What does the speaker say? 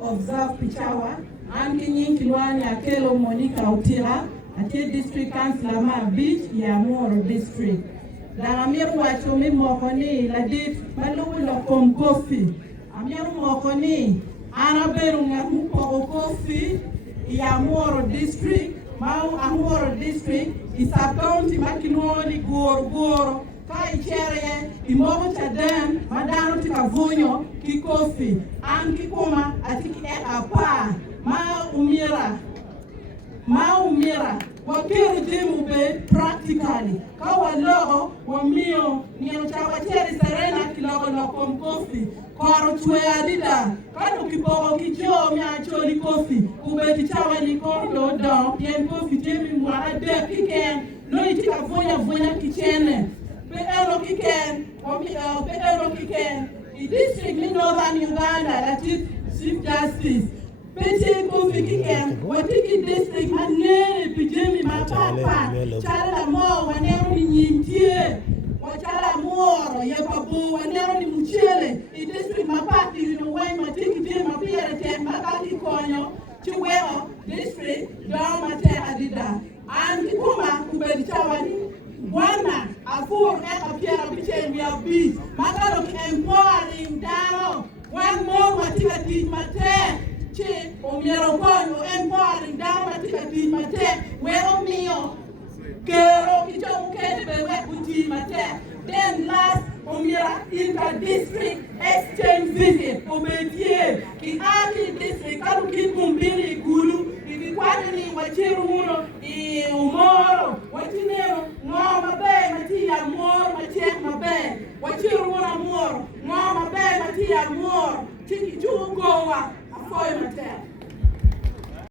Observe Pichawa, Ankinyin Kilwani Akello Monica Otira, Ati District Councilor Ma Beach, Yamoro District. Amir Wachomi Mokoni, Ladit, Malulo Kom Kofi, Amir Mokoni, Anaberunga Mupo Kofi, Yamoro District, Mau Amoro District, Isakonti Makinoni Goro, Kai Cherry, Imogo Chaden, Madano Tikavunyo, Kikofi, Ankikuma, Atiki Apa, Ma Umira, Wakiru Jimube, practically, Kawa Logo, Wamio, Niachawa Cherry Serena, Kilogo Lokom Kofi, Koro Chwe Adida, Kanu Kipogo Kicho, Acholi Kofi, Ubeti Chawa Nikondo, Dom, Yen Kofi, Jimmy Mwany, Kiken, no Itikavonya Kichene. Pedro Kiken, the district in northern Uganda, that is Chief Justice. Petit Kofi Kiken, Watiki district, Manere, Pijemi, Mapapa, Chala Mo, Wanero Nintie, Wachala Moro, Yapabu, Wanero Muchele, the district Mapati, in a way, Matiki Jim, Apia, Makati Konyo, Chiweo, district, Domate Adida, and Kuma, Kubedi Wana, Afur, Eka Pichen, we are beat. Magalo empowering Dano. One more Matika did Mate. Che, Omero Kono, empowering Dano Matika did Mate. Where Mio? Girl, it's okay to be wet with Mate. Then last, Omira inter-district exchange visit. Obedie, Kiaki district, Karuki Kumbini Guru. Kwani wachiruno umoro wachinero ngoma be matia moro matia mabe wachiruno moro ngoma be matia moro chiki chugowa afoy